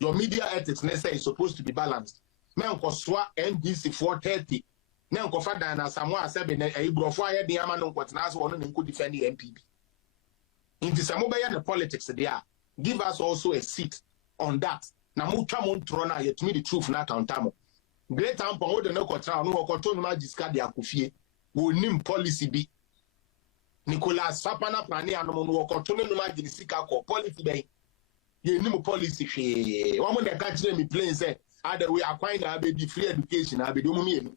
Your media ethics necessary is supposed to be balanced. Men koswa NDC 430. Men kofada na Samoa 7 e brofo aye de ama no kwatena so ono nko defend the MPP. Into Samoa the politics there. Give us also a seat on that. Na mutwa montrona yet me the truth na countamo. Great tampon wo de no kwatena no koto no magiska de akofie. Wo nim policy bi. Nicolas Sapana Prani and no koto no magisika ko policy be. You nim policy hwe. One the catch me plain say either we acquire na be free education na be do mu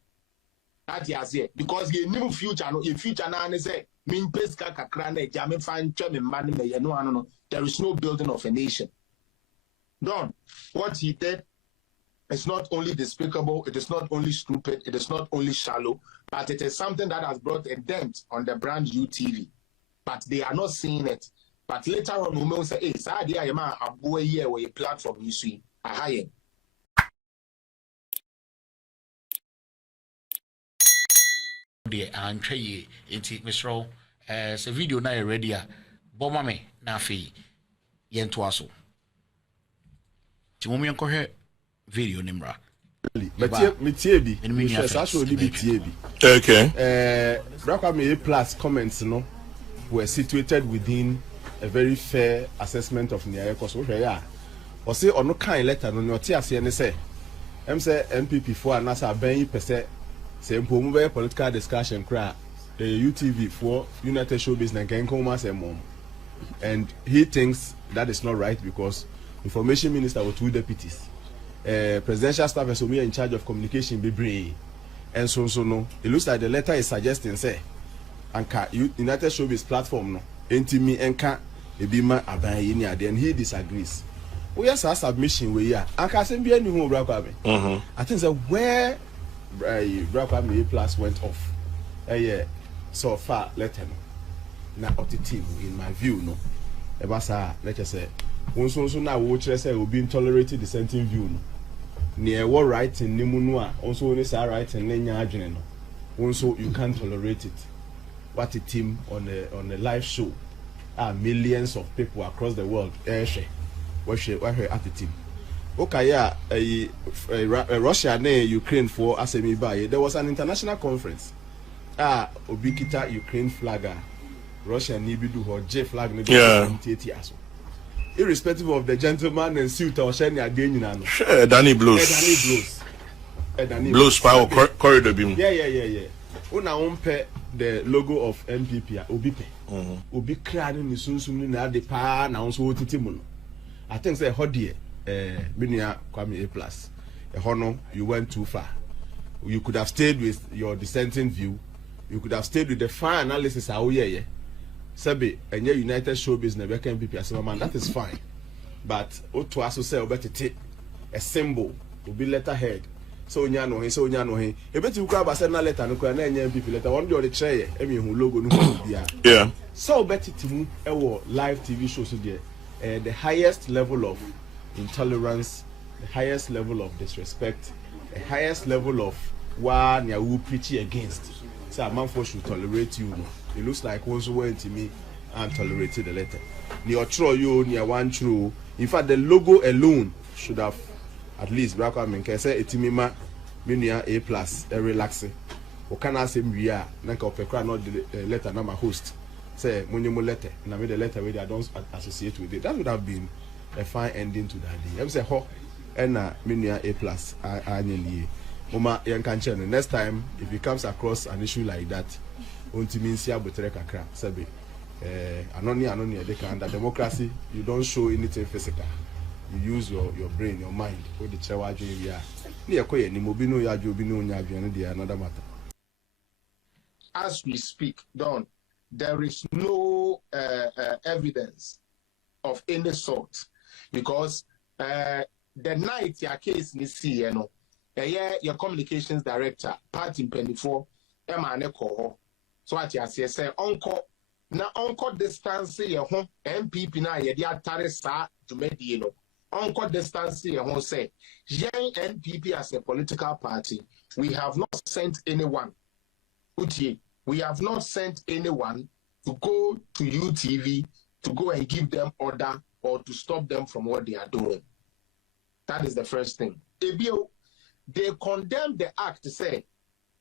that is here because you nim future no in future na say min peska kakra na eja me fan twa me man me ye no ano no there is no building of a nation. Don, what he did is not only despicable, it is not only stupid, it is not only shallow, but it is something that has brought a dent on the brand UTV. But they are not seeing it. But later on, we will say, hey, Saudi Ayama, a boy here where a platform you see, a high. And tray it, Miss Rowe, as a video now ready. Bomame, Nafi, Yentuaso. Timumi uncle here video Nimra. But Mitiebi, actually Mitiebi. Okay. Rakame plus comments, no, were situated within a very fair assessment of Nia Ecos. Or say, or no kind letter, no, TSN say, say MPP for NASA Ben per se, say, political discussion cry, UTV for United Showbiz and Kenkomas and mom. And he thinks that is not right because information minister with 2 deputies. Presidential staff is in charge of communication be and so no it looks like the letter is suggesting say anka United Showbiz platform no entimi enka ebima aban then he disagrees. We have a submission we here anka sem bia ni hu Brakwabe. I think that where Brakwabe plus went off so far letter no na oti team in my view no e ba sa let us say so na wo chere say obi tolerated dissenting view no near what writing nimunua also only say writing nenya adwene no also you can't tolerate it. What a team on a live show millions of people across the world what at the team okay Russia and Ukraine for asemi by there was an international conference obikita Ukraine flagger Russia ni bidu ho J flag no as irrespective of the gentleman and suit or shiny again, you know. Sure, Danny Blues. Blues power corridor beam. Yeah. Una umpe the logo of MPP, Obipe. Obi crying is soon na the pa na also titimun. I think say hodie, Binia Kwame A plus. A honor, you went too far. You could have stayed with your dissenting view. You could have stayed with the fine analysis. Yeah. Sabi and your United Showbiz never can be man, that is fine. But to also say about it a symbol will be letterhead. So nyano he. E beti ukra ba send na letter no kwa na enya people letter one day or the chair who logo no bia. Yeah. So beti timu e live TV shows there the highest level of intolerance, the highest level of disrespect, the highest level of what you will preach against. So a man for should tolerate you. It looks like also went to me and tolerated the letter. Near true you, near one true. In fact, the logo alone should have at least Brakwabe can say etimima minia A plus a relaxing. Or can I say we are Nanka Opekra not the letter number host. Say Munimo letter, and I made a letter where I don't associate with it. That would have been a fine ending to that day. I say ho and minia A plus annually. Mama Yankanchen. Next time if it comes across an issue like that. Untiminsia butreka kra sabi anoni they can under democracy you don't show anything physical, you use your brain, your mind. What the chawaji we are near koye ni mobino ya jobino nya aduane dey another matter. As we speak, Don, there is no evidence of any sort because the night your case ni see your communications director party penny for Emma call. So what you say, uncle distance your home MPP na ye dia tare sa dwumadi no. Uncle distance your home say, young MPP as a political party, we have not sent anyone. We have not sent anyone to go to UTV to go and give them order or to stop them from what they are doing. That is the first thing. They condemn the act to say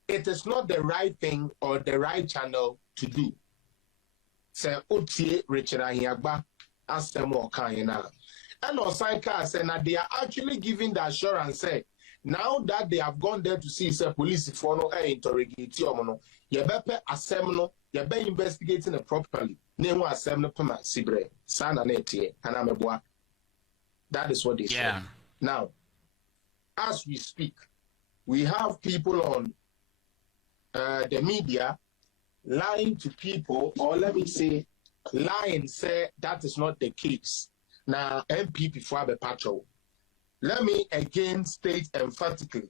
it is not the right thing or the right channel to do. Say Utie Richard Ahiagba Asemo Kayena. And Osaika said that they are actually giving the assurance say now that they have gone there to see say police for no interrogate you bepe assemno you be investigating it properly. Nehu assemno pema sibre sana netie anameboa. That is what they say. Now, as we speak, we have people on the media lying to people, or let me say, lying say that is not the case. Now, MPP for the patrol. Let me again state emphatically,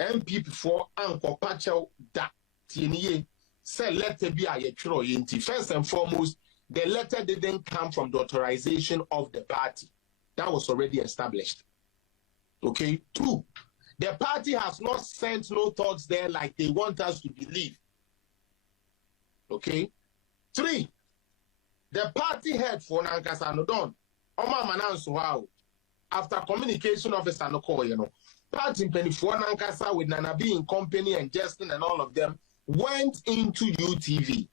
MPP for Anko Patrol that TNE say letter be a yetro yinti. First and foremost, the letter didn't come from the authorization of the party. That was already established. Okay. 2, the party has not sent no thoughts there like they want us to believe. Okay. 3, the party head for Nankasanodon, Oma Manansuao, after communication officer no call, party for Nankasa with Nanabi in company and Justin and all of them went into UTV.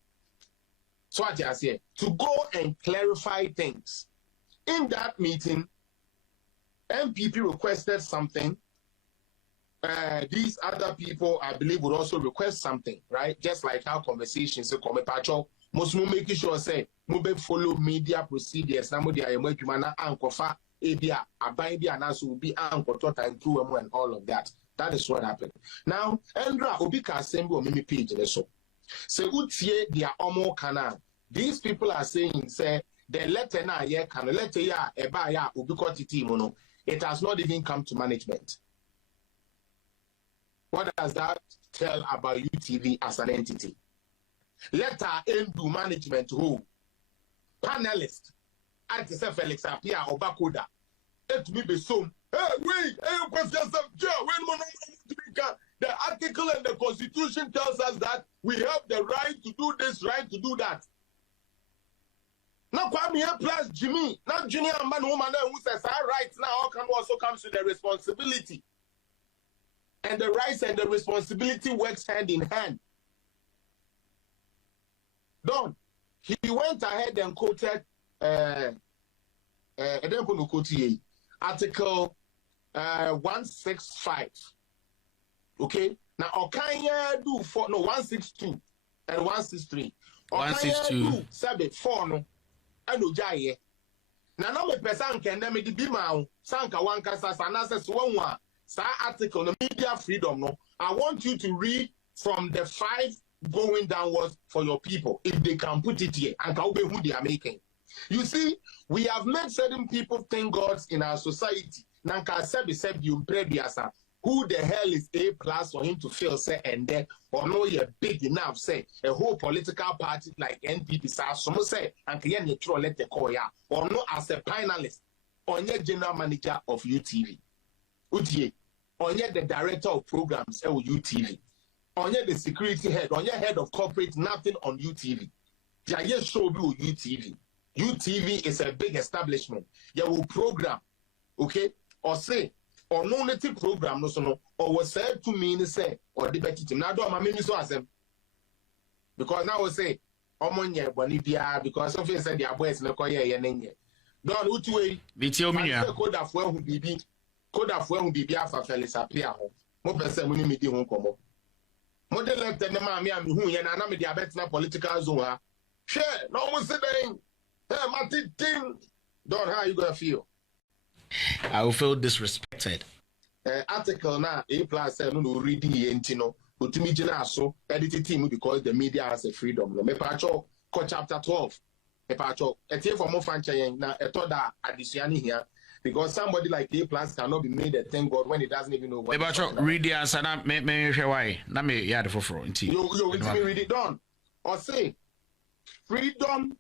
So what I say, to go and clarify things. In that meeting, MPP requested something. These other people, I believe, would also request something, right? Just like how conversations come patrol, most making sure say, move follow media procedures. Now, they are na ankofa, ebia, abaibi, and also will be ankotota and through and all of that. That is what happened. Now, Andra Obika Assembly Mimi page so. Se utie dia omo kana. These people are saying, say, the letter na ye can letter ya eba ya Obiko titi mono. It has not even come to management. What does that tell about UTV as an entity? Letter into management who panelist at the Felix Apia or Bakoda. It me be some. Hey, wait, the article and the constitution tells us that we have the right to do this, right to do that. Now, come here, plus Jimmy, not junior man, woman who says, all right, now all can also comes with the responsibility. And the rights and the responsibility works hand in hand. Don, he went ahead and quoted Article 165. Okay? Now, Okanya do 162 and 163. 162. Do 4 no. And Ujaye. Now, no me person can me the bima sanka wanka sanasa swanwa sa article the media freedom no. I want you to read from the 5 going downwards for your people if they can put it here and can who they are making. You see, we have made certain people think gods in our society. Nanka said you prediasa. Who the hell is A+ for him to feel say and then or no you're big enough say a whole political party like NPP some say and can you throw let the call ya or no as a finalist or your general manager of UTV. UTA or yet the director of programs at UTV. On the security head, on your head of corporate, nothing on UTV. Jaye show you UTV. UTV is a big establishment. You will program, okay? Or say, or no native program, no so no, or was said to me, say, or debate team. Now, don't my so as them. Because now we say, Omonya, Bonibia, because of it said their boys, no coya, and don't Utuay, Vitio Minia, code of where who be, code of where who be for Felix appear home. More person when you meet home come. Model left the mammy and who and I'm the political zone. Share, no one saying, hey, Martin, don't how you gonna feel? I will feel disrespected. Article now, A+ said, no, reading Yentino, but to me, so edited team because the media has a freedom. No, me pacho, chapter 12. Me pacho, a team for more franchise now, a thought that addition here. Because somebody like A+ cannot be made a thank God when he doesn't even know what. Read the answer. Me why? Na me yeah the for You read it down. Or say freedom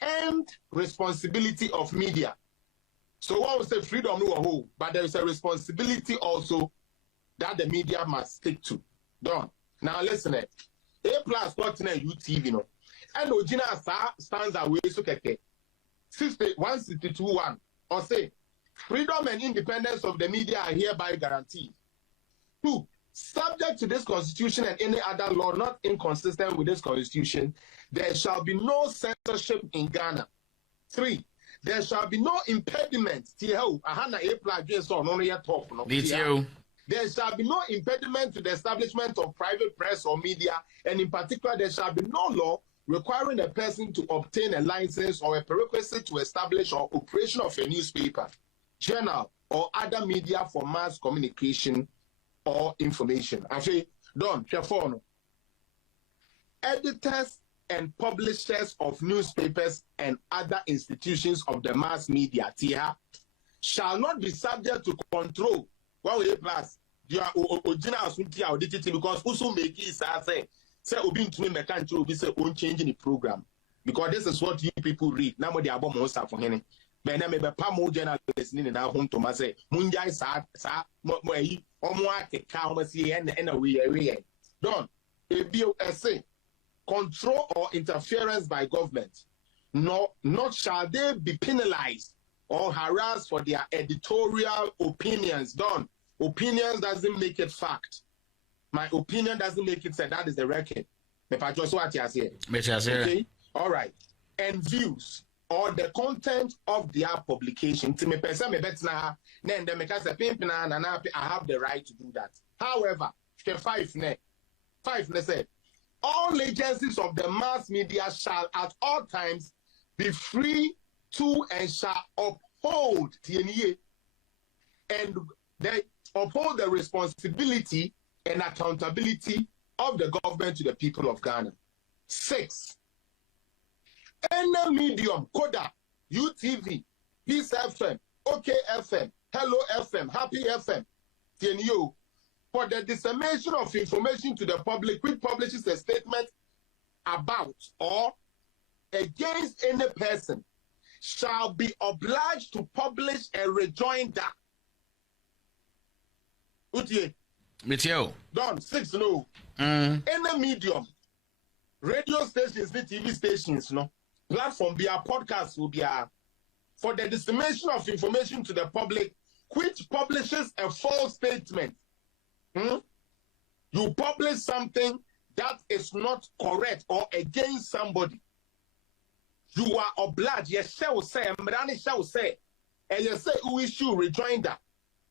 and responsibility of media. So one will say freedom no whole, but there is a responsibility also that the media must stick to. Done. Now listen, A+ not in a UTV no. And Ojina stands away so keke. 162.1 or say Freedom and independence of the media are hereby guaranteed. 2. Subject to this constitution and any other law not inconsistent with this constitution, there shall be no censorship in Ghana. 3. There shall be no impediment. There shall be no impediment to the establishment of private press or media, and in particular, there shall be no law requiring a person to obtain a license or a prerequisite to establish or operation of a newspaper, journal, or other media for mass communication or information. Actually, done. Editors and publishers of newspapers and other institutions of the mass media shall not be subject to control. 1 plus the original audit because also make it say obi ntumi meka nche obi say on changing the program because this is what you people read. Now they abom mo sa for hene. Be na me be pa mo journalist ni na ho ntoma say munjai sa mo ayi omo akeka omo si na we don ebio ese control or interference by government, not shall they be penalized or harassed for their editorial opinions. Done. Opinions doesn't make it fact. My opinion doesn't make it say that is the record. Okay? All right. And views or the content of their publication. I have the right to do that. However, 5 said, all agencies of the mass media shall at all times be free to and shall uphold and they uphold the responsibility and accountability of the government to the people of Ghana. 6. Any medium, Koda, UTV, Peace FM, OK FM, Hello FM, Happy FM, TNU, for the dissemination of information to the public, which publishes a statement about or against any person, shall be obliged to publish a rejoinder. Utie. Mitio. Done. 6 no. Any medium, radio stations, TV stations, no platform, be a podcast will be a for the dissemination of information to the public, which publishes a false statement. You publish something that is not correct or against somebody. You are obliged. Yes, shall say, Mrani shall say, and you say, who issue rejoinder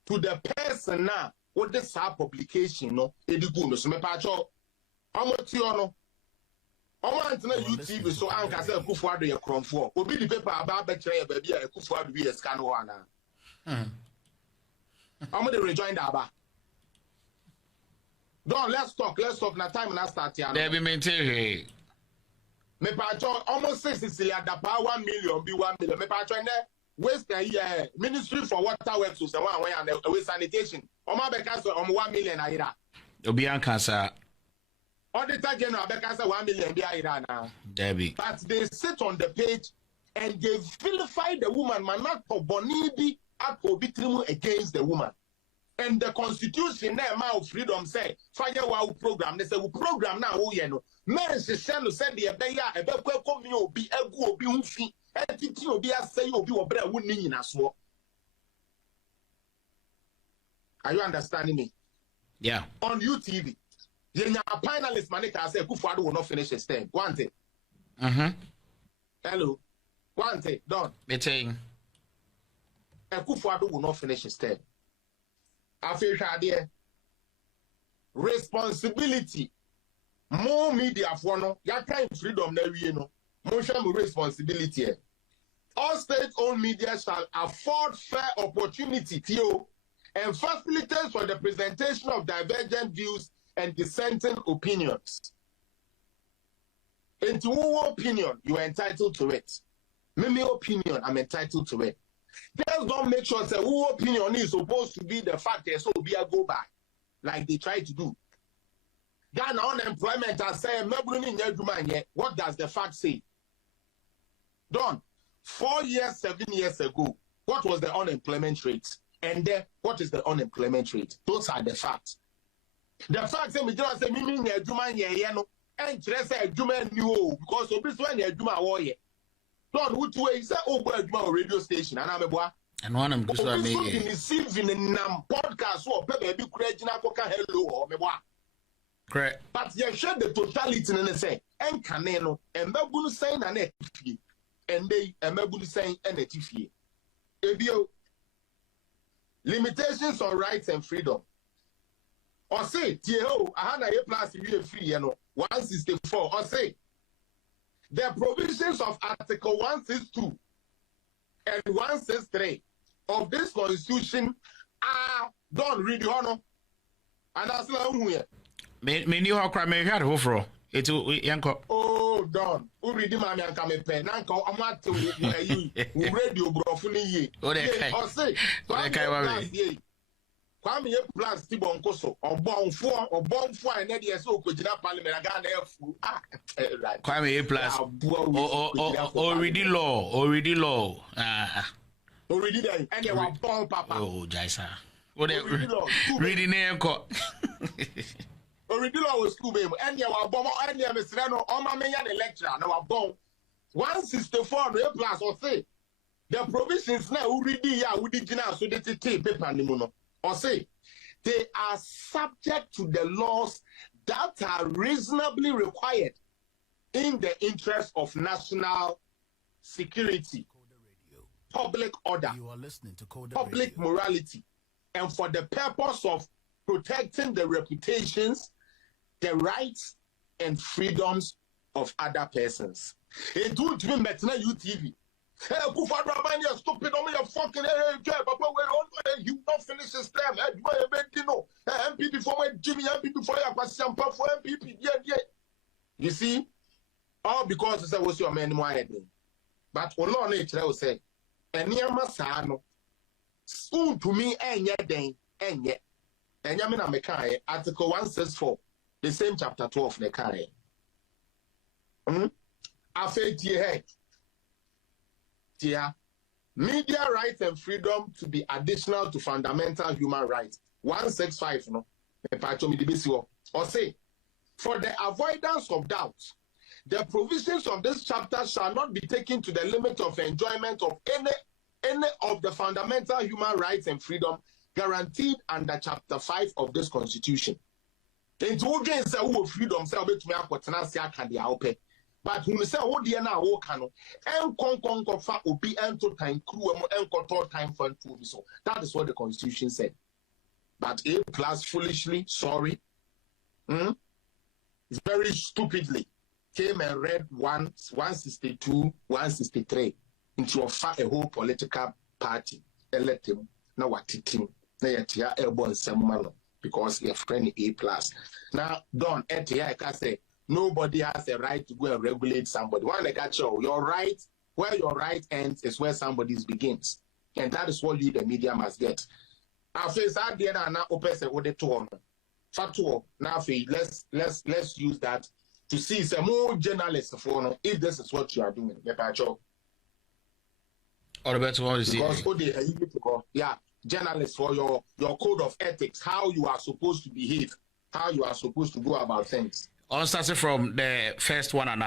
to the person now. What this publication, no, Edigun, so me pacho, Amotiono, Amantana UTV, so Anka said, Kufuado, your cromfo, will be the paper about betray a baby, a Kufuado be a scanwana. I'm going to rejoin that. Don't let's talk now. Time and I start here. There be maintained. Me pacho almost 60 at the power 1 million, be 1 million. Me pacho in there. Waste a year Ministry for Water Works to someone and with sanitation. Oma Bekasa 1 million aira. Obian cancer. Auditor General Bekasa 1 million be aira now. Debbie. But they sit on the page and they vilify the woman, man, not for Bonibi at Obitrimu against the woman. And the constitution there of freedom say fire wow program. They say we program now, oh yeah no. Men said the beya a be obi egu obi unfi. Entity obi say obi obra wunni na so. Are you understanding me? Yeah. On UTV, the panelist manika say Kufuado will not finish his term. One thing. Hello. One thing. Done. Meeting. Kufuado will not finish his term. I feel there. Responsibility. More media for no. Ya kind freedom na we no. More responsibility. All state-owned media shall afford fair opportunity and facilitate for the presentation of divergent views and dissenting opinions. Into your opinion, you are entitled to it. My opinion, I'm entitled to it. Just don't make sure that who opinion is supposed to be the fact that so be a go by, like they try to do. Ghana unemployment, I say, what does the fact say? Done. 4 years, 7 years ago, what was the unemployment rate? And then, what is the unemployment rate? Those are the facts. The facts say, we just say, me mean no, and just say, new because of this one, Done, which way is that over a radio station? And I'm a boy. And one of them is receiving a podcast or baby creating a hello or me what. Correct. But you share the totality and say, and Caneno, and Mabulu saying an etifi, and they and Mabulu saying an etifi. Ebio limitations on rights and freedom. Or say, Tio, I had a plus free, 164. Or say, the provisions of Article 162 and 163 of this Constitution are done really honor. And that's not who here. Me knew how crime may have over. It's Yanko. Oh, Don. Who read my man come a pen? Uncle, I'm not to you. Radio brofuni. Or say, Kwame ye plus Tibon Koso, or Bon 4, and Eddie so could you not parliament again? Kwame ye plus, already law. Already there, and you are born, Papa. Oh, Jaisa. What reading name caught. Already law was school, and you are born, and you are Mr. Reno, or my man lecturer, no, I'm born 164 plus or say. The provisions now already are with the now, so they take paper and the mono. Or say, they are subject to the laws that are reasonably required in the interest of national security, public order, public morality, and for the purpose of protecting the reputations, the rights, and freedoms of other persons. It would be better UTV. Hey, Kufa stupid on me, you fucking Papa, you don't finish his term. MPP for my Jimmy, MPP for your passion, for MPP, yeah. You see, all because I was your man, but Olon nature will say, and near Masano, soon to me, and yet, and yet, and Yamina Mekai, Article 164, the same chapter 12, Nekai. I say to your head. Media rights and freedom to be additional to fundamental human rights. 165, no? Or say, for the avoidance of doubt, the provisions of this chapter shall not be taken to the limit of enjoyment of any of the fundamental human rights and freedom guaranteed under Chapter 5 of this Constitution. Into against the freedom, say, but when we say, oh, dear, now, oh, cano, and conquer obi and to time crew and control time for two. So that is what the Constitution said. But A plus foolishly, sorry, very stupidly came and read 162, 163 into a whole political party. Elect him, now what team, now elbow and some man because your friend A plus. Now, don't at here, I can say. Nobody has a right to go and regulate somebody. One like that show, your right, where your right ends is where somebody's begins. And that is what you, the media, must get. After that, now open say what they told. Fatuo, now let's use that to see some more journalists for if this is what you are doing. Or better one is yeah, journalists for your code of ethics, how you are supposed to behave, how you are supposed to go about things. I'll start from the first one and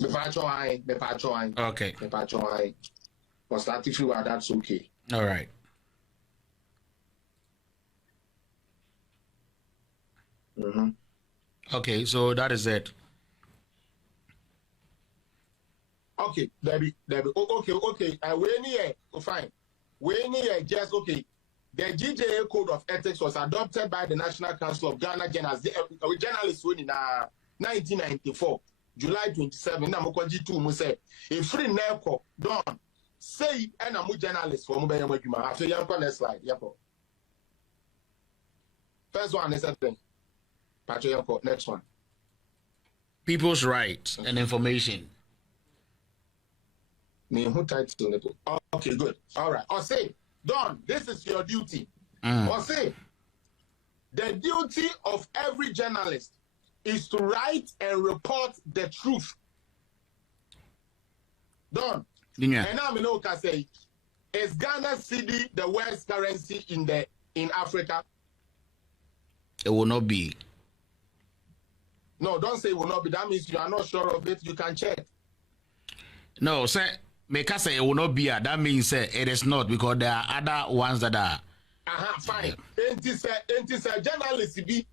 the patron. Okay. The patron. Was that if you are that's okay. All right. Okay, so that is it. Okay, Debbie. Okay. We're near. Fine. We're near. Just okay. The GJA Code of Ethics was adopted by the National Council of Ghana Journalists. Journalists in 1994, July 27. Namokoji 2 say a free neko done. Say and a journalist for Mobile. After next slide. First one is that thing. Patrick, next one. People's rights and information. Me who title it? Okay, good. All right. I'll say. Don, this is your duty. Or say, the duty of every journalist is to write and report the truth. Don, and now we know can say, is Ghana cedi the worst currency in Africa? It will not be. No, don't say it will not be. That means you are not sure of it. You can check. No, say make us say it will not be that means it is not because there are other ones that are. Fine. Ain't this a journalist be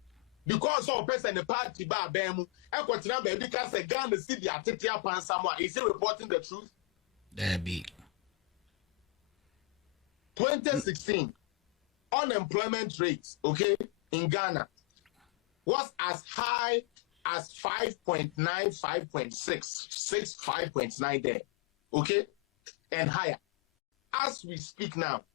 because of person the party bar bemu. I got to number because a gun the city at Titia upon someone. Is he reporting the truth? There be 2016 unemployment rates, okay, in Ghana was as high as 5.9, 5.6, 5.9 there, okay, and higher. As we speak now,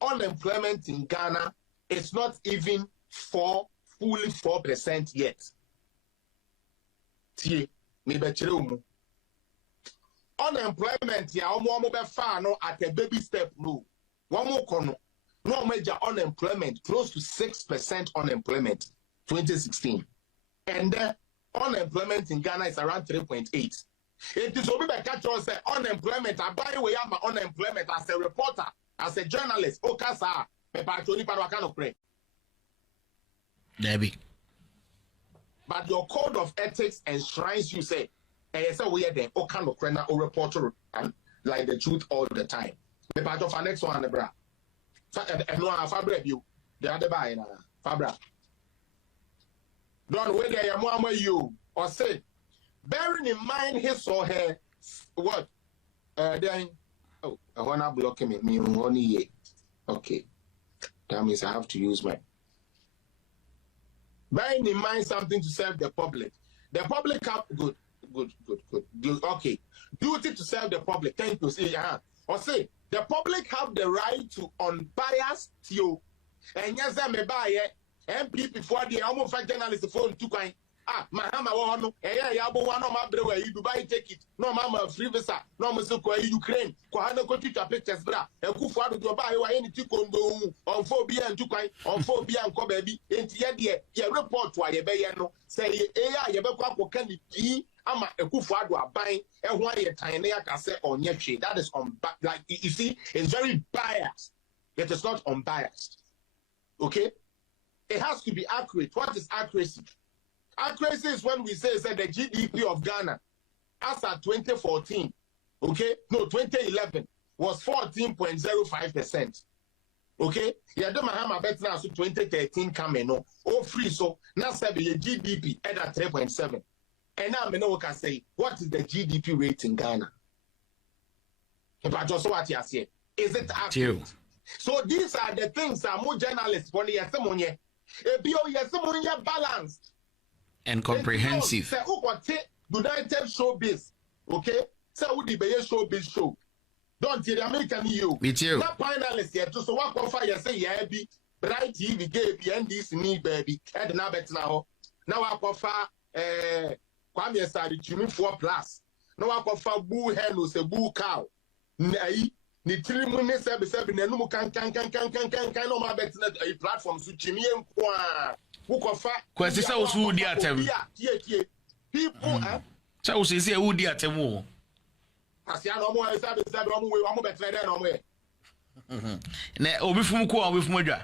unemployment in Ghana is not even fully 4% yet. Unemployment ya omo be far no at a baby step no. One more kono. No major unemployment, close to 6% unemployment 2016. And then unemployment in Ghana is around 3.8. It is only by catch us say unemployment. I buy way my unemployment as a reporter, as a journalist. Okasa, me patroni parwakano pray. Debbie. But your code of ethics enshrines you say, and you say we are there, okano krena or reporter and like the truth all the time. Me part of our next one, bra. No, Fabra you. The other by Fabra. Don't wait there, Yamama you or say. Bearing in mind his or her what? Then I wanna block me only okay. That means I have to use my bearing in mind something to serve the public. The public have good. Okay. Duty to serve the public. Thank you. See, or say the public have the right to unbiased you. And yes, I may buy it. MP before the almost journalist phone to kind. Mahama wano, yabo wano mabrewe, you Dubai take it. No mama free visa, no musuko Ukraine. Kohana go to pictures bra. Kufa do Dubai wa any tikondo on phobia and tukai, on phobia and kobebi. Ain't yet ye report why ye bayano. Say ye bekwa can be ama Kufa do a buying and why ye tiny can say on yechi. That is like you see, it's very biased. It is not unbiased. Okay? It has to be accurate. What is accuracy? Accuracy is when we say the GDP of Ghana as at 2014, okay? No, 2011 was 14.05%. Okay? Yeah, the Mahama bet now so 2013 coming no. Oh free so now say the GDP at 3.7. And now I know what can say what is the GDP rate in Ghana? If I just what you say, is it accurate? So these are the things that more journalists for the Yasemonye. Yasemonye balanced. And comprehensive. Say who got United Showbiz, okay? Say who the Bayer Showbiz show. Don't tell the American you. Me too. That finalist here just one confire you say yeah be Bright TV gave NDC me baby. And now bet now. Now I confire Kwame Sadi Jimmy 4+. Now I confire Boo Hen who say Boo Cow. Nay. Ni 3 minutes every no mu can no ma bet a platform so Jimmy and Kwa. Kwesi sa usu di atem. People sa usu se udi atemu. Asia no mo esa be no mo we mo betre dey no mo e. Na obi fum ko obi fum adwa.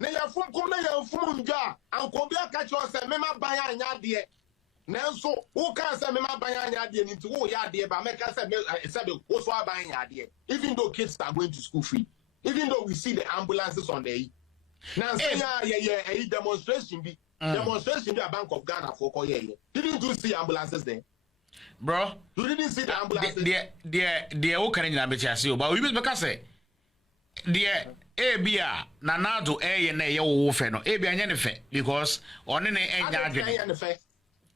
Na ya fum kum na ya fum ndwa. Anko bi aka cho se me ma ban anya de. Nanso wo kan se me ma ban anya de ni nti wo ya de ba me kan se me wo so ban anya de. Even though kids are going to school free. Even though we see the ambulances on the now, say, demonstration be demonstration be a Bank of Ghana for Koye. Didn't you see ambulances there? Bro, you didn't see the ambulances. They all can in a but we will because say, dear Abia, Nanado, A and A, your feno, Abia Yanife, because on any engine.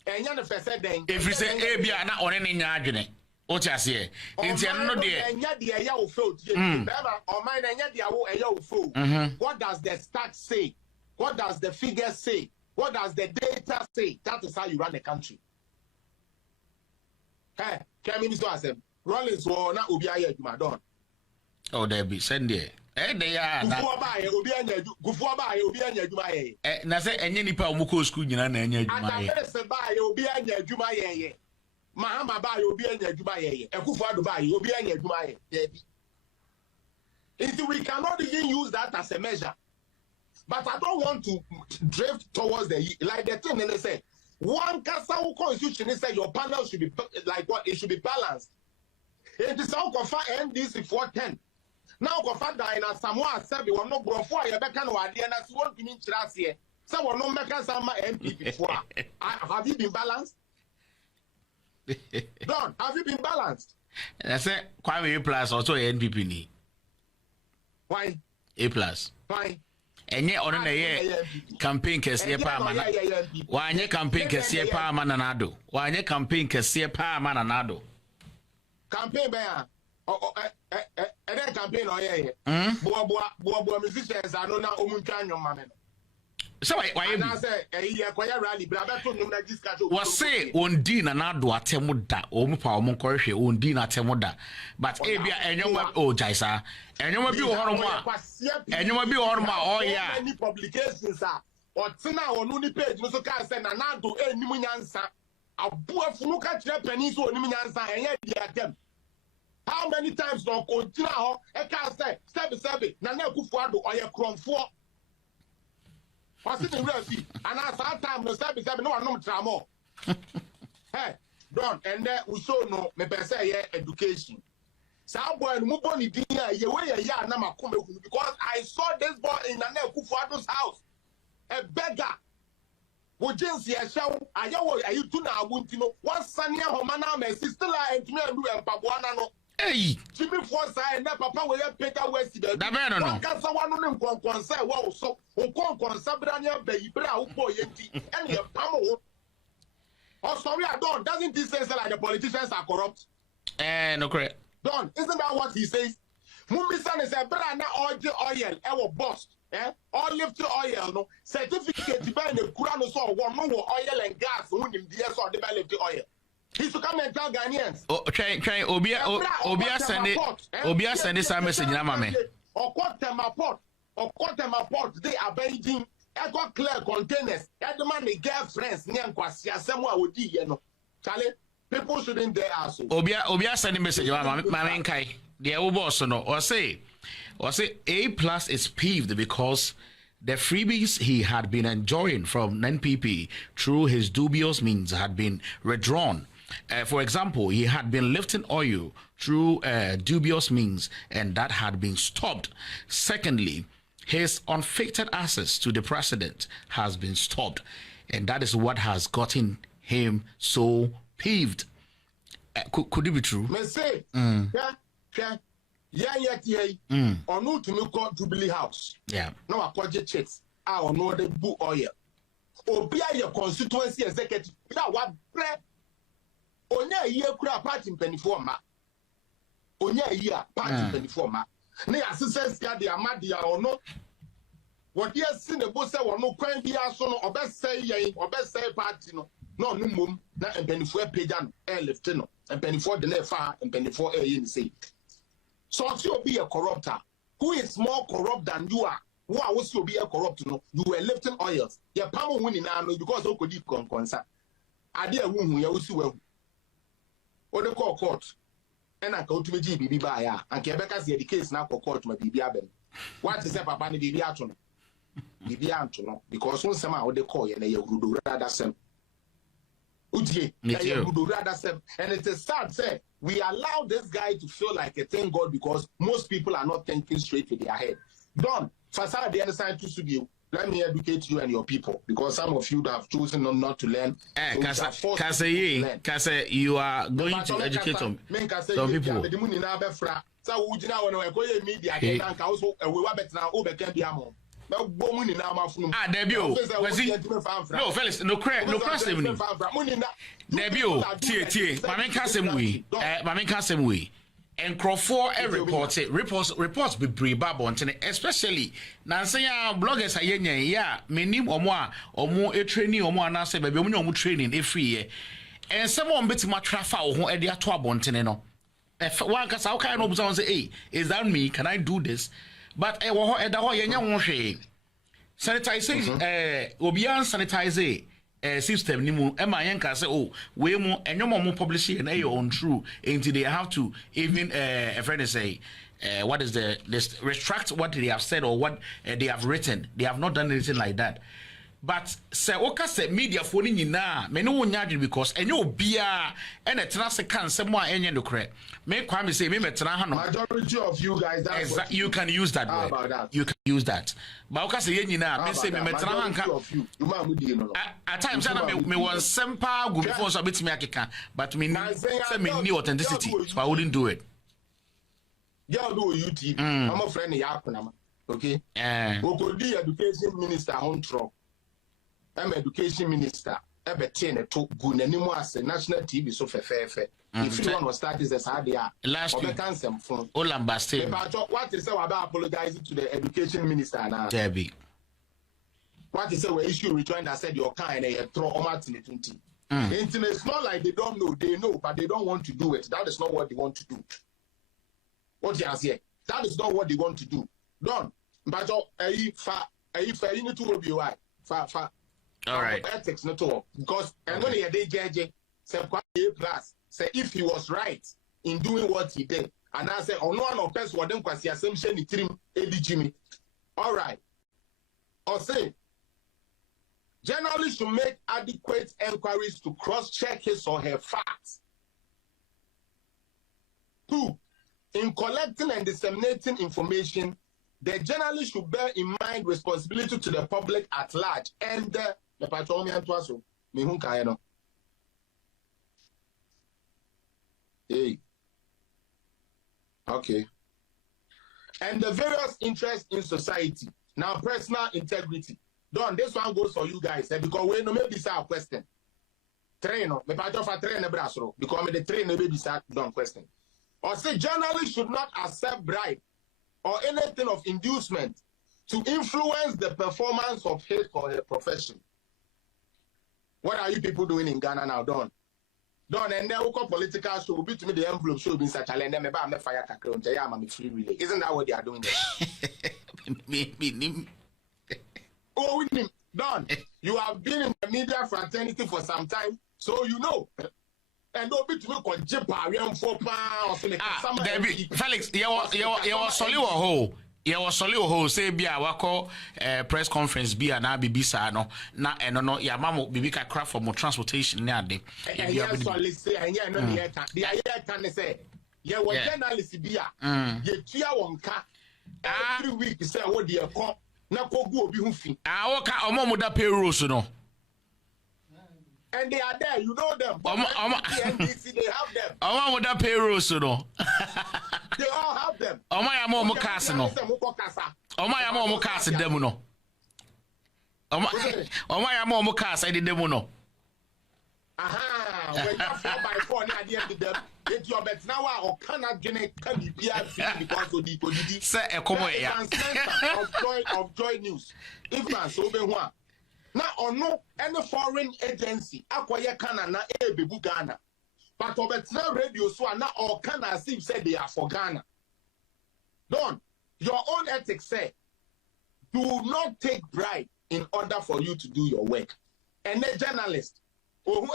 If you say Abia, not on any engine. What you say? It's no dear. What does the stats say? What does the figures say? What does the data say? That is how you run a country. Hey, can Minister say Rollins will not be a madon. Oh, there be send there. Eh, they are. Na say enye nipa omuko school nyina na enye adwuma ye. Ata say ba ye obi anya adwuma ye. Mahama ba ye obi anya adwuma ye. Ekufuado ba ye obi anya adwuma ye. We cannot even use that as a measure. But I don't want to drift towards like the thing they say. One constitution say your panel should be like what? It should be balanced. It is all for NDC 410. Now go find that in a Samoa 7 will not grow for your back and idea and as one in last year. So will no make us some MPP for. Have you been balanced? Don, have you been balanced? I said, Kwame A plus also NPP ni. Why? A plus. Why? And yet, on a campaign kesiye pa mana. Wanye campaign kesiye pa mana nado. Wanye campaign kesiye pa mana nado. Campaign bear. And then campaign or yeah. Boa musicians are no now omunkan your man. So why I say a year rally, but I don't know that this guy was say on Dina Nado Atemuda, Omupa Monkorshe, on Dina Temuda. But Abia and your web, oh, Jaisa, and you will be Horma, and you will be Horma, oh, yeah. Any publications are or Tina or Nuni page, Mr. Carson, and not do any Munyansa. A poor Funuka Japanese or Nimansa, and yet them. How many times don't continue? I can't say, Stabby, Nana Kufuado, or your Cron 4. I sit in real see, and I saw time no Stabby, no one no drama. Hey, Don, and then we saw no, me per se, education. Some boy, move on the dinner, you wear a yard, because I saw this boy in Nana Kufuado's house. A beggar. Would you see a show? I know you do now, won't you know? One Sunny Homana, my sister, and me and do a Pabuana. Hey, Jimmy Forsyth and Papa will have Peter West. The man on someone on them concern, well, so, who can't consabrania, baby, brown boy, and your pamo. Oh, sorry, I don't. Doesn't this say like the politicians are corrupt? No, correct. Don, isn't that what he says? Mumbisan is a brand oil, our boss. All lift oil, no certificate to buy the Kurano so one more oil and gas, who in the years or the lift oil. He's to come and tell Ghanaians. Oh, try, Obia send it some message, Namame. Or quarter my pot, they are banging. I got clear containers. That the man, the girlfriends, Nyankwasia, someone would be, you know. Charlie, people shouldn't dare ask. Obia send a message, Mamma Kai, the old boss, no, or say A plus is peeved because the freebies he had been enjoying from NPP through his dubious means had been withdrawn. For example, he had been lifting oil through dubious means and that had been stopped. Secondly, his unfettered access to the president has been stopped, and that is what has gotten him so peeved. Could it be true? Or no to look at Jubilee House. Yeah. No, I project checks. I will know the book oil. Or be your constituency executive. Now, what bread? Only a year crap party in penny for ma. Only a year party penny for ma. Nay, assistants got the Amadia or no. What you have seen the boss or no crime be also or best say party no. No, no, mum, not a penny for a pagan, air lieutenant, and penny for the left far and penny for a say. So if you be a corrupter, who is more corrupt than you are? Who are also be a corrupt? No, you were lifting oils. Your palm winning now because who could you concern? I dare whom you also well. Or the court. And I go to the GBB buyer and Quebec's the case now for court my BB Aben. What is a papa the BB Anton? BB Anton, because one somehow they call you and you would rather send. Uji, you would rather send. And it is sad, say. We allow this guy to feel like a thank God because most people are not thinking straight with their head. Don, Fasada the other side to you. Let me educate you and your people because some of you have chosen not to learn. Kase, you are going to educate some people. Debut. No, Felix, no crack, Debut, T. Mamin Kasemwe. And Crawford reports be bribabon, especially Nansaya bloggers are yeah, meaning or more a training or more nasa baby no training every year. And someone bit my traffic or at the Atuabonteneno. If one cast how kind of someone say, hey, is that me? Can I do this? But at the whole young shade. Sanitizing, Obian sanitize system, Nimu, Emma Yanka say, oh, way more, and no more publishing and your own true until they have to even, a friend say, what is this retract what they have said or what they have written. They have not done anything like that. but say oka say media phone nyina me no nya because enye obia and etena se kan se mo a enye no kre me kwa me say me metena ha no majority of you guys that's you can use that word. You can use that but oka say nyina me say me metena ha nka at times me want sempa go before so betimi akeka but me say me need authenticity so I wouldn't do it. Yeah, do UTV. I'm a friend Yakunama. Okay? We could be education minister on Trump. I'm education minister. Ebe tiene to good anymore as a national TV so fair. If you want to start is as hard last week Olamba State. What is about apologizing to the education minister now? Debbie. What is we issue return that said your kind and throw on in 20. It's not like they don't know, they know, but they don't want to do it. That is not what they want to do. What you say? That is not what they want to do. Done. But if you need to be why. All right. Ethics not all because and only a day judge say plus say if he was right in doing what he did and I say on one of person what them kwasi assumption trim Jimmy. All right. Or say journalists should make adequate inquiries to cross-check his or her facts. 2. In collecting and disseminating information, the journalist should bear in mind responsibility to the public at large and the patron Antoaso. Hey. Okay. And the various interests in society. Now, personal integrity. Don, this one goes for you guys because we no maybe say a question. Train, me patron for train brasro because me the train maybe say don question. Or say journalists should not accept bribe or anything of inducement to influence the performance of his or her profession. What are you people doing in Ghana now, Don? Don, and then we call political show, will be to me the envelope show being such a land, and I'm fire kakron, I'm free relay. Isn't that what they are doing there? Oh, with him, Don, you have been in the media fraternity for some time, so you know. And don't be to me called Jepa, we am 4 pounds. Felix, you was solid ho say be a wako press conference be an abibisa no na eno no ya mamo bibi ka craft for more transportation na de e be solid say anya no de ka the aya can say ye wo journalist bi a ye tua wonka every week say wo de e ko na ko gu obi hu fi wo ka omo mo da payroll so no. And they are there, you know them. NBC, they have them. I want that payroll, so no. They all have them. Oh my, I'm on Mukasa, no. Oh my, I'm on Mukasa, demono. Oh my, I'm on Mukasa, I did demono. Aha, when you 4x4, now the end of them. Get your bets now, or cannot get a because of the say a comment of joy news. If man so be one. Now, or no any foreign agency, acquire Canada, Bebu Ghana. But of it's not radio, so now all Canada seem said they are for Ghana. Don't your own ethics say, do not take bribe in order for you to do your work. And a journalist, oh,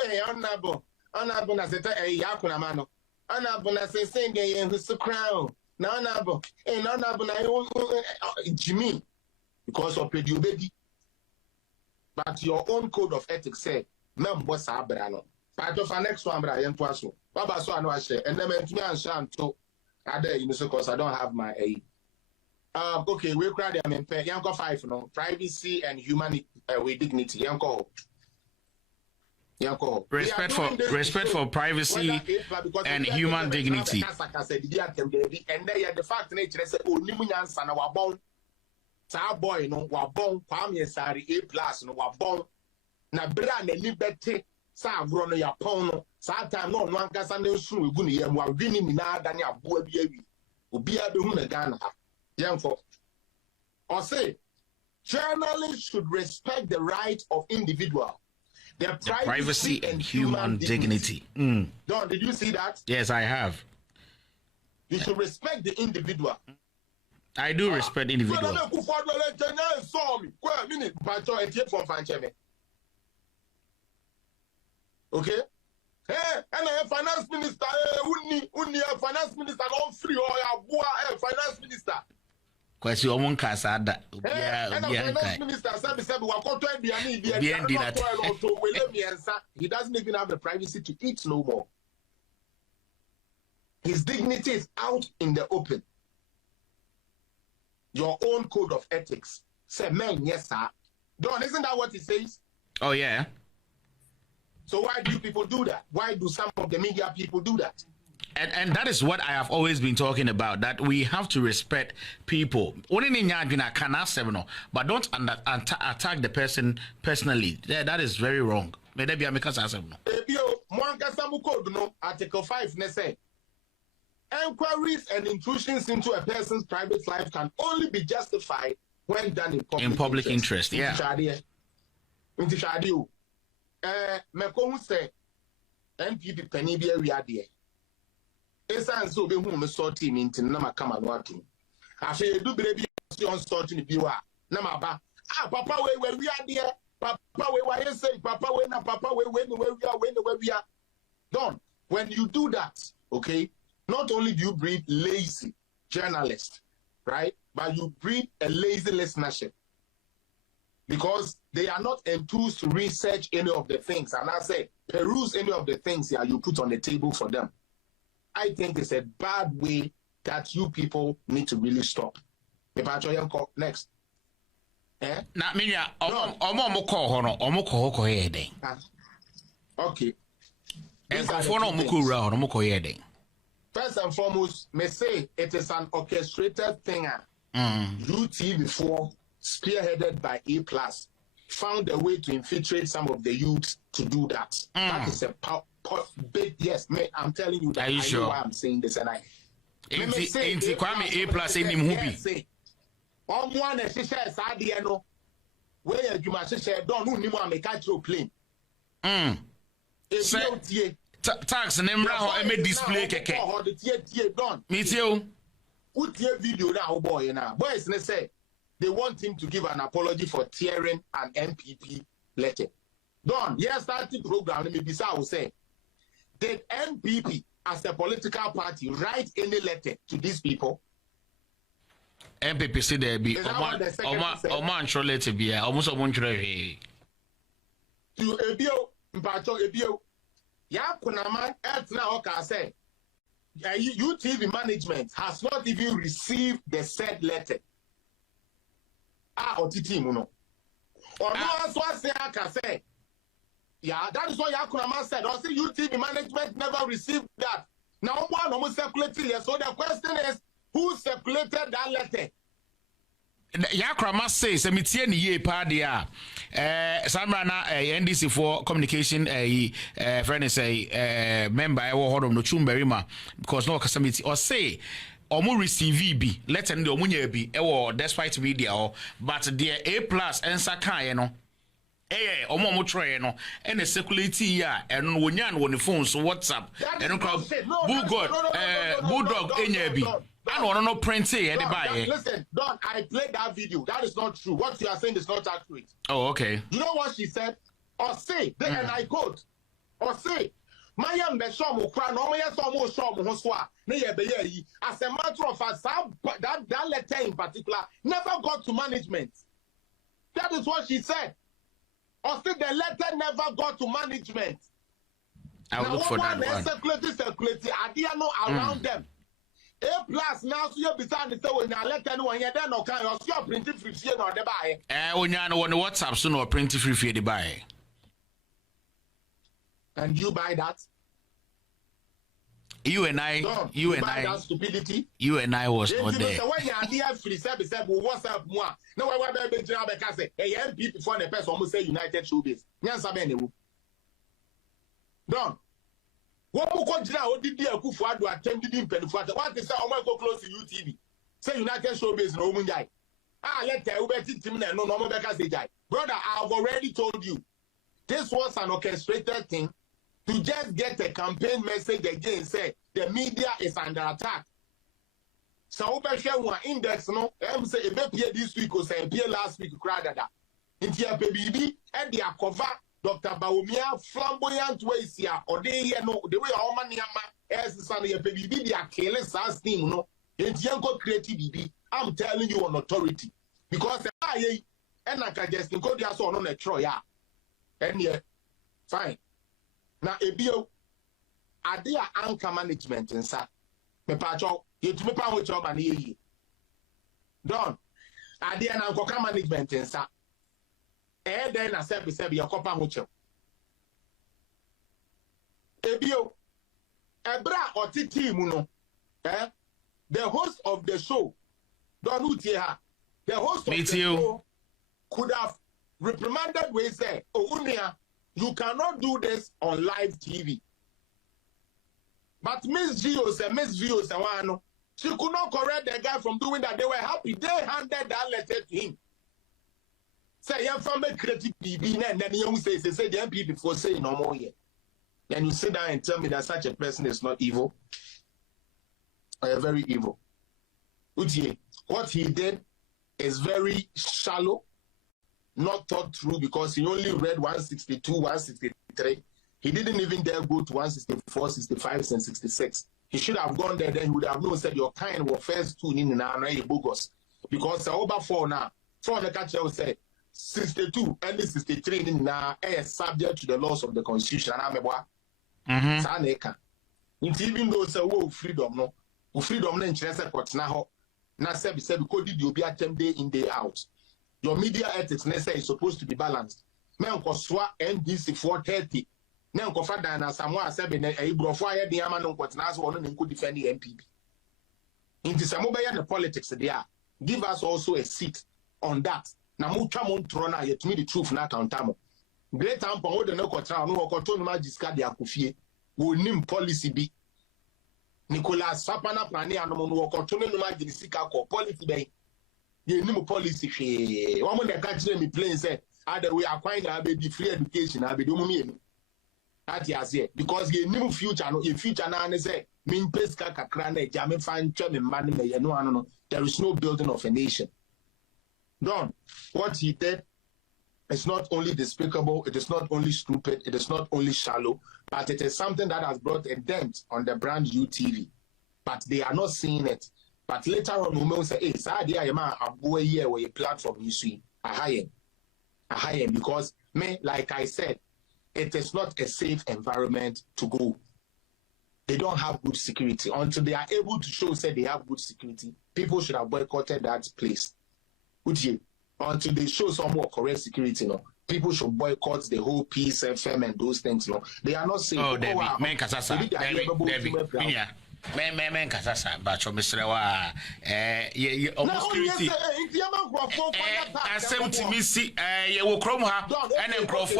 honorable, I said, Yakunamano, honorable, I say, saying, who's the crown, honorable, and honorable, Jimmy, because of your baby. But your own code of ethics say, "Mem boss abrano." Part of our next one, Brian Twaso. Baba so I know I share, and then me and Shan to other because I don't have my A. Okay, we cry them in pay. Yanko 5, no privacy and human with dignity. Yanko. Respect for privacy and human dignity. And they are the fact nature say, "Oh, Nimunyan sana wabon." Sa boy no wa bon Kwame Sari A+ no wa bon na bra na liberty sa agro no ya pon no sa time no ankasa na nsu egu ne yam wa dwini ni na adane aboa bi awi obi abehu na Ghana ha yemfo or say journalists should respect the right of individual their privacy and human dignity. Don, did you see that? Yes, I have. You should respect the individual. I do respect individuals. Okay? Hey, and a finance minister, finance minister, not free or a finance minister. Kwasi omun kasa da. Minister said we are going he doesn't even have the privacy to eat no more. His dignity is out in the open. Your own code of ethics. Say, man, yes, sir. Don, isn't that what he says? Oh, yeah. So why do you people do that? Why do some of the media people do that? And that is what I have always been talking about, that we have to respect people. But don't attack the person personally. That is very wrong. Article 5 say, enquiries and intrusions into a person's private life can only be justified when done in public interest. Yeah. Mekohu say NPP penny be area. Esan so be hu me sorting into na makama no atum. Afi edu berebi on sorting bi wa na maba. Ah papa we ade. Papa we say papa we na papa we we are. Don't. When you do that, okay? Not only do you breed lazy journalists, right? But you breed a lazy listenership. Because they are not enthused to research any of the things. And I say, peruse any of the things here you put on the table for them. I think it's a bad way that you people need to really stop. Next. Na minya okay. First and foremost, may say it is an orchestrated thing. UTV before, spearheaded by A+, found a way to infiltrate some of the youths to do that. That is a big yes. I'm telling you that. Are you sure? Know why I'm saying this, and I. Ain't Kwame A+ in him hubi. One a shisha is adiano. Where you must share don't know him make catch your plane. Tax and display keke. Meet you. Put your video now, boy. Now, boys, they say they want him to give an apology for tearing an MPP letter. Don, yes, starting program. Maybe I will say, did MPP as a political party write any letter to these people? MPP said there be Oman surely to be almost a month to Ebio, Mpacho Ebio. Ya Kunaman now can say UTV management has not even received the said letter. Otiti muno. Or no so I can say. Yeah, that is what Yakunaman said. Or say UTV management never received that. Now one almost circulated. So the question is, who circulated that letter? Yakrama says, "Emitie ni ye pa dia. Samra na NDC for communication friend say member I will hold on no chumberima because no kasamiti or say omo receive bi letter ndi omo nya bi e despite media but the A+ ensa kan no omo try no and circulate ya and wonya no on the phone so WhatsApp and bulldog enya bi. I don't know print anybody. Listen, Don, I played that video. That is not true. What you are saying is not accurate. Oh, okay. You know what she said? Or say, and I quote, or say, Maya Meshomo Kran, or Maya Somo Shom Hoswa, as a matter of fact, that letter in particular never got to management. That is what she said. Or say the letter never got to management. I'll look for that one. Circulate, I didn't know around them. A+ now so you beside the when you let anyone here then no can you print free fee no dey buy when you on WhatsApp so no print free fee dey buy and you buy that you and I that stupidity you and I was not there so when you are there free service WhatsApp mo no why be jira be ka say MPP before the person almost say United Showbiz nyansa be newu don what did Akufo-Addo attempt to do? What is that? Close to UTV. Say United Showbiz no munjai. Let the team no normal jai. Brother, I've already told you. This was an orchestrated thing to just get a campaign message again. Say the media is under attack. So one index no. Say if this week or say last week crowd that. Into your baby and the cover. Dr. Bawumia flamboyant ways here, or they here no, the way all money as the son of baby, they are careless as team, no, and Yanko creative BB. I'm telling you on authority. Because I and I can just go there so on a Troy. And yeah, fine. Now, a bio, are there anchor management and sir? Me pacho, you to me power with your money. Done. Are there an anchor management and sir? Then I said, your copa mucho. A bio, a bra or titi muno. The host of the show, Don Utia, the host of the show could have reprimanded we say, oh, Unia, you cannot do this on live TV. But Miss Gio said, she could not correct the guy from doing that. They were happy. They handed that letter to him. Say, you're from the creative PB, and then you say the MPP for saying no more yet. Then you sit down and tell me that such a person is not evil. Very evil. Utie, what he did is very shallow, not thought through, because he only read 162, 163. He didn't even dare go to 164, 65, and 66. He should have gone there, then he would have known said your kind were first two in the bogus. Because over 4 now, 4 the catcher will say 62 and 63 in now subject to the laws of the constitution. Even though say freedom no. Freedom na interest court na ho na say because did you be attempt day in day out. Your media ethics say is supposed to be balanced. Me nko soa NDC 430 na nko fa dan na Samoa say be na ibrofo aye de ama no nko na so ono nko defend the MPP. Inti Samoa be na politics there. Give us also a seat on that. Na mu twa mo ntro na yet me the truth na countamo. Great tampon wo de no kotra no ko to no magiska de akofie. Wo nim policy bi Nicolas Sapana Prani and Mono Cotton Magica policy bay. You knew policy. One when they catch me playing said, either we are quite a baby free education, I'll be doing me. Because you knew future, no, in future, and say, mean pesca crane, jamming fine, German money, no, there is no building of a nation. Don, what he did is not only despicable, it is not only stupid, it is not only shallow, but it is something that has brought a dent on the brand UTV. But they are not seeing it. But later on, we will say, hey, Saudi, I am a boy here where a platform you see, a high end, because me, like I said, it is not a safe environment to go. They don't have good security. Until they are able to show, say they have good security, people should have boycotted that place. Until they show some more correct security, no. People should boycott the whole Peace FM and those things, no. They are not safe. Oh, Debbie, men kasasa, Debbie, men kasasa, bacho Mr. Obscurity. Assembly misi, ye will chrome her, and then Crawford,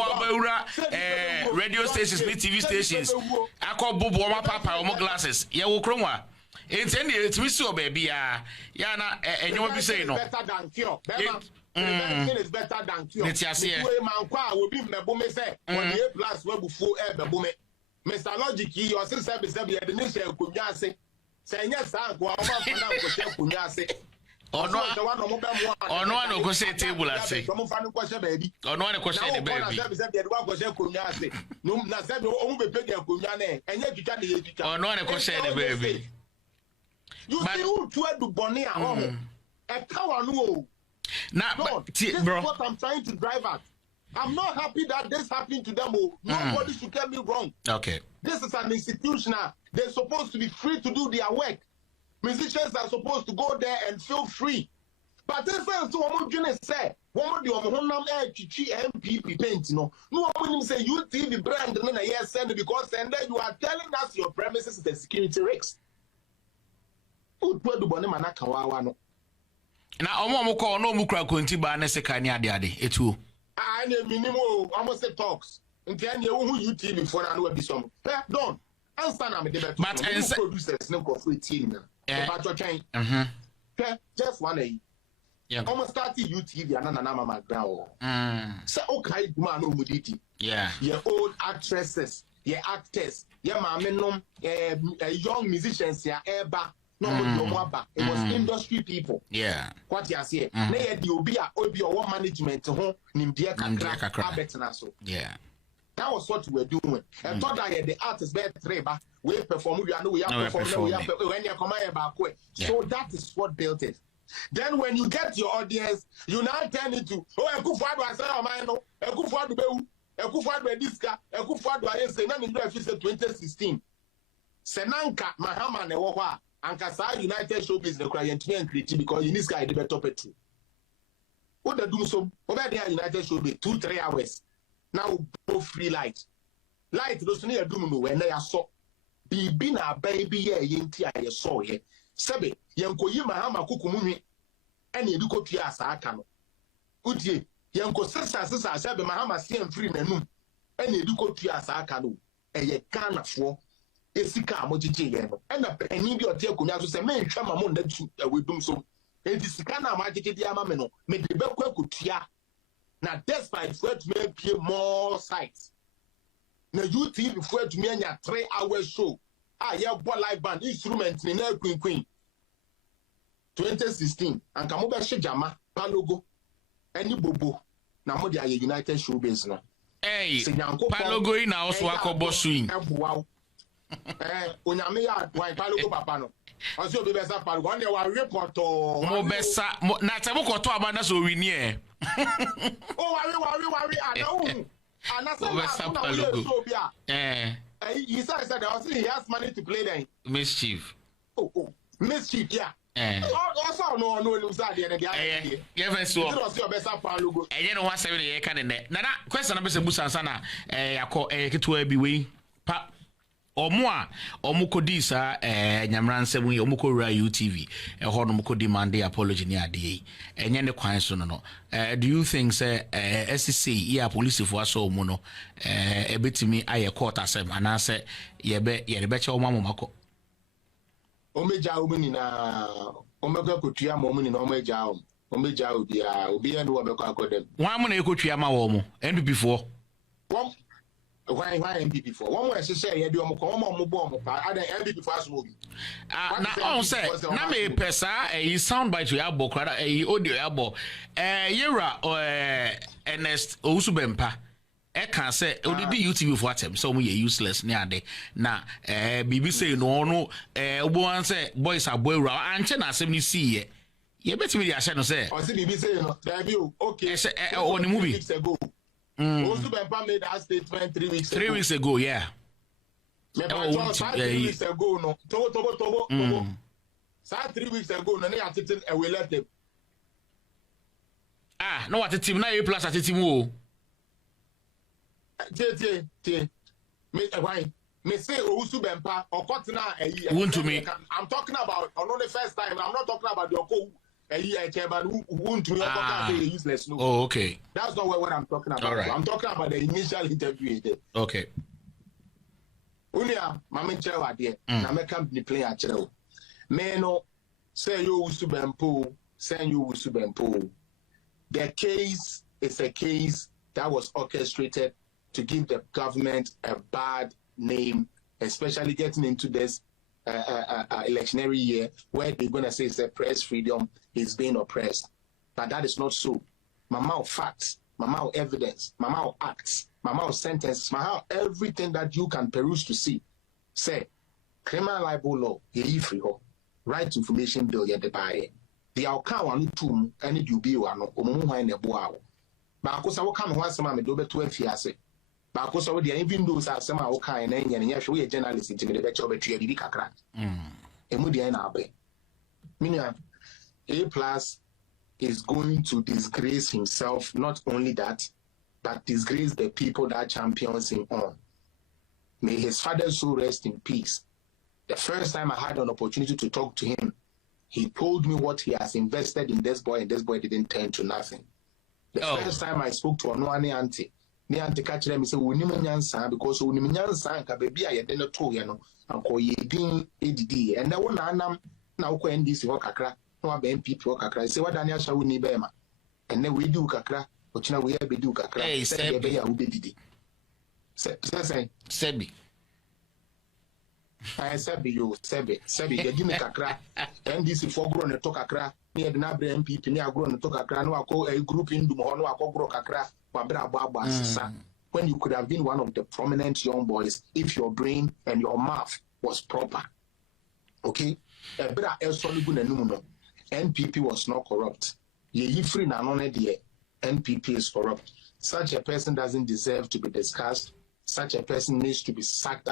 radio stations, TV stations. I call Bobo, my papa, or more glasses. Ye will chrome her. It's any, it's Mr. Baby, Yana, and you will be saying no. Better than cure. Prevention is better than cure. Will be say when the plus will be full air Babume. Mr. Logic, your sister is the nation could just say, yes, I'm going to say. Or no one will say table, I say. Or no one question the baby. No, not said, oh, be big and yet you can't. Or no one question the baby. You see who tried to Bonnie at home. A cow no. Now, this is what I'm trying to drive at. I'm not happy that this happened to them. Nobody should get me wrong. Okay. This is an institution. They're supposed to be free to do their work. Musicians are supposed to go there and feel free. But this is what I'm going to say. One of the MPP paint, no one say UTV brand and then a year send because then you are telling us your premises is the security risks. Who put the bonnet manaka? Now, I'm call no mukra kunti ba ne sekani ade etu. I need minimum almost say talks. And then you who UTV for and will be some. Don't answer na me debate. But producers no go free team na. But you train. Just one a. Yeah. Almost start UTV and na mama ground. So okay man no muditi. Yeah. Your old actresses, your actors, your mamenom, young musicians ya eba. No, it was industry people. Yeah. What you say? Nay, the Obia or management home, Nimdia Kakra, yeah. That was what we were doing. And thought I had the artists better treba. We perform, we are no, we are performing, we are when you come back. So that is what built it. Then when you get your audience, you now turn it to, oh, Ekufuado I say oh my no, Ekufuado be Ekufuado be diska, Ekufuado I say na Nigeria fi say 2016. Senanka Mahama ne wo hwa anka sa United Showbiz ne kra yentumi and create because you need guy dey better petru. What they do so over there United Showbiz 2-3 hours. Now go free light. Light those near do no when they are so bibi na baby ye yenti aye so ye. Sebe yenkoyi Mahama kukumunwi ene edu kotua asa aka no. Udie yenko sesa sebe Mahama see free nanum ene edu kotua asa aka no. Eye Ghana fo esika amojije ye no. Ena eni bi ote akonya so se me hwa mamo ndatu awedum so. Enti sika na amajije di ama me no me de bekwa kotua. Na despite for to make more sites. Na UTV for to make a 3-hour show. Ah, yeah, boy live band instrument in a queen. 2016. And come over Shejama, Palogo, any bobo. Na mo dia United Showbiz no. Hey, Palogo in house wako bossing. Wow. Onyame ya why Palogo papa no. Oso be besa Palogo on dey wa report to. Mo besa na tebo koto abana so wini e. Oh, worry. He said that he has money to play then. Mischief. Oh, mischief, yeah. Also, no, yeah, so. It was your best logo. And you know what, 7 years can in there. Now, question number Busana, I call a K2 pa. Omwa omukodi sa nyamran se mu omukora UTV hono mukodi mande apology ni ade enye ne kwan so no do you think say SCC ya police for aso mu no ebetimi aye court asem ana se yebe che omamako omeja omuni na omega kotua ma omuni na omeja obi and wo be ko akodem wan mu na ekotua ma wo mu NPP for why MPP for one more say you do mo bomb pa MPP for aso obi na on say na me pesa sound bite you abo krada audio abo yera Ernest Owusubempa can say odidi UTV for atem so we useless ne ade na bibi say no obo an say boys are boy ra anche na asem ni see ye betimi dia hye no say o say bibi say no there okay on the movie Owusubempa made that statement 3 weeks ago. 3 weeks ago, yeah. 3 weeks ago, no. Tobo. 3 weeks ago, no. We left them. Ah, no, what a team now. You plus at a team. Me say Owusubempa or Kotina. Won't to me. I'm talking about on the first time. I'm not talking about your co. Who won't to useless. No. Oh, okay. That's not what I'm talking about. Right. I'm talking about the initial interview. Okay. Unia, Mamma Chewa, dear, and I'm a company player. Meno, say you Owusubempa, send you Owusubempa. The case is a case that was orchestrated to give the government a bad name, especially getting into this electionary year where they're going to say it's a press freedom is being oppressed. But that is not so. Mama facts, mama evidence, mama acts, mama sentences, mama everything that you can peruse to see. Say, criminal libel law, ye free ho. Right to information bill ye de buy. The outcome one tomb any you be one or in a bow. But of course I will come once a mammy do better 12 years. But of course I would even do some kind and yes, we a journalist into the better of a tree crack. Meaning A+ is going to disgrace himself, not only that, but disgrace the people that champions him on. May his father's soul rest in peace. The first time I had an opportunity to talk to him, he told me what he has invested in this boy, and this boy didn't turn to nothing. The first time I spoke to Onoane auntie, the auntie catch them and said, "We need nyansa because we need nyansa and baby I didn't know you know and call ye ding ADD and now now ko NDC ho kakra no ba MPP ho kakra say what Daniel Shawu ni be ma and then we do kakra ochina we be do kakra say be ya ubedidi say Sebi I said you Sebi ye di me kakra NDC for grow ne to kakra ni e na bre MPP ni agro ne to kakra no akọ a group indum ho no akọ grow kakra wa bra agba sisa when you could have been one of the prominent young boys if your brain and your mouth was proper. Okay? Ebra elsolugu nanum no. NPP was not corrupt. Ye free na no the NPP is corrupt. Such a person doesn't deserve to be discussed. Such a person needs to be sacked out.